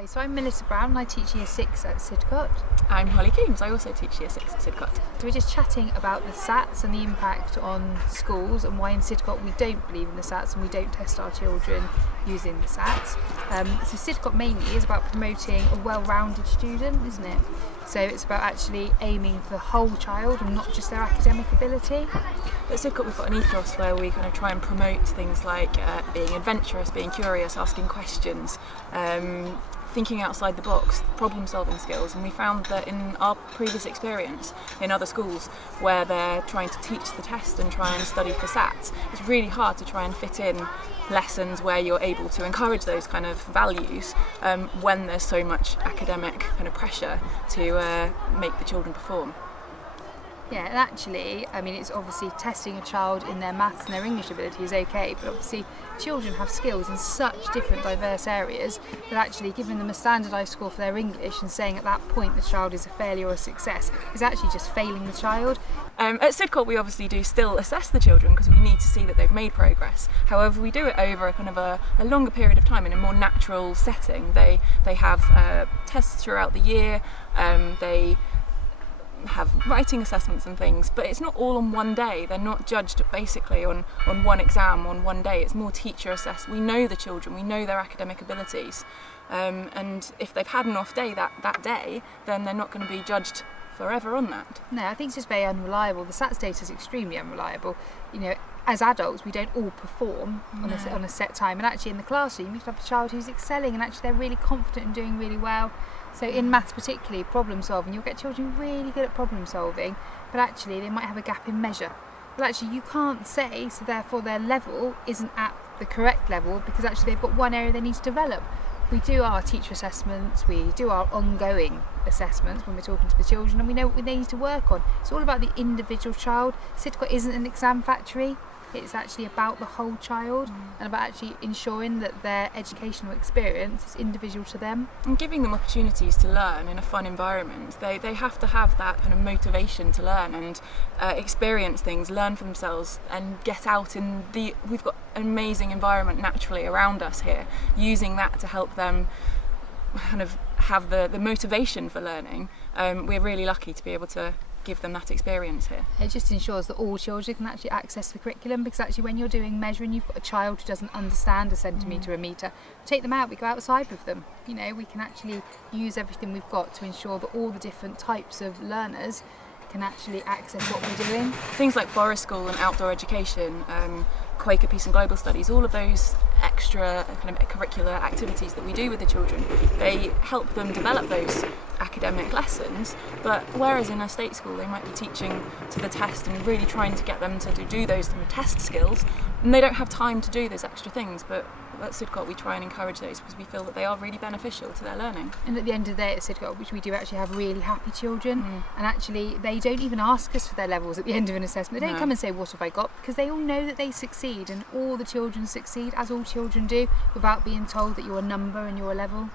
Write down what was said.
Hi, so I'm Melissa Brown and I teach Year 6 at Sidcot. I'm Holly Coombs, I also teach Year 6 at Sidcot. So we're just chatting about the SATs and the impact on schools and why in Sidcot we don't believe in the SATs and we don't test our children using the SATs. So Sidcot mainly is about promoting a well-rounded student, isn't it? So it's about actually aiming for the whole child and not just their academic ability. At Sidcot we've got an ethos where we kind of try and promote things like being adventurous, being curious, asking questions, thinking outside the box, problem solving skills, and we found that in our previous experience in other schools where they're trying to teach the test and try and study for SATs, it's really hard to try and fit in lessons where you're able to encourage those kind of values when there's so much academic kind of pressure to make the children perform. Yeah, and actually, I mean, it's obviously testing a child in their maths and their English ability is okay, but obviously children have skills in such different diverse areas that actually giving them a standardised score for their English and saying at that point the child is a failure or a success is actually just failing the child. At Sidcot we obviously do still assess the children because we need to see that they've made progress. However, we do it over a kind of a longer period of time in a more natural setting. They have tests throughout the year, they have writing assessments and things, but it's not all on one day. They're not judged basically on one exam on one day. It's more teacher assessed. We know the children, we know their academic abilities, and if they've had an off day that day, then they're not going to be judged forever on that. No, I think it's just very unreliable. The SATs data is extremely unreliable. You know, as adults we don't all perform on a set time, and actually in the classroom you can have a child who's excelling and actually they're really confident and doing really well. So in maths particularly, problem solving, you'll get children really good at problem solving, but actually they might have a gap in measure. Well, actually you can't say, so therefore their level isn't at the correct level because actually they've got one area they need to develop. We do our teacher assessments, we do our ongoing assessments when we're talking to the children, and we know what they need to work on. It's all about the individual child. Sidcot isn't an exam factory. It's actually about the whole child and about actually ensuring that their educational experience is individual to them. And giving them opportunities to learn in a fun environment. They have to have that kind of motivation to learn and experience things, learn for themselves and get out in we've got an amazing environment naturally around us here, using that to help them kind of have the motivation for learning. We're really lucky to be able to give them that experience here. It just ensures that all children can actually access the curriculum, because actually when you're doing measuring, you've got a child who doesn't understand a centimetre, a metre, take them out, we go outside with them. You know, we can actually use everything we've got to ensure that all the different types of learners can actually access what we're doing. Things like forest school and outdoor education, Quaker Peace and Global Studies, all of those extra kind of curricular activities that we do with the children, they help them develop those academic lessons, but whereas in a state school they might be teaching to the test and really trying to get them to do those kind of test skills, and they don't have time to do those extra things, but at Sidcot we try and encourage those because we feel that they are really beneficial to their learning. And at the end of the day at Sidcot, which we do actually have really happy children, and actually they don't even ask us for their levels at the end of an assessment. They don't come and say what have I got, because they all know that they succeed, and all the children succeed, as all children do, without being told that you're a number and you're a level.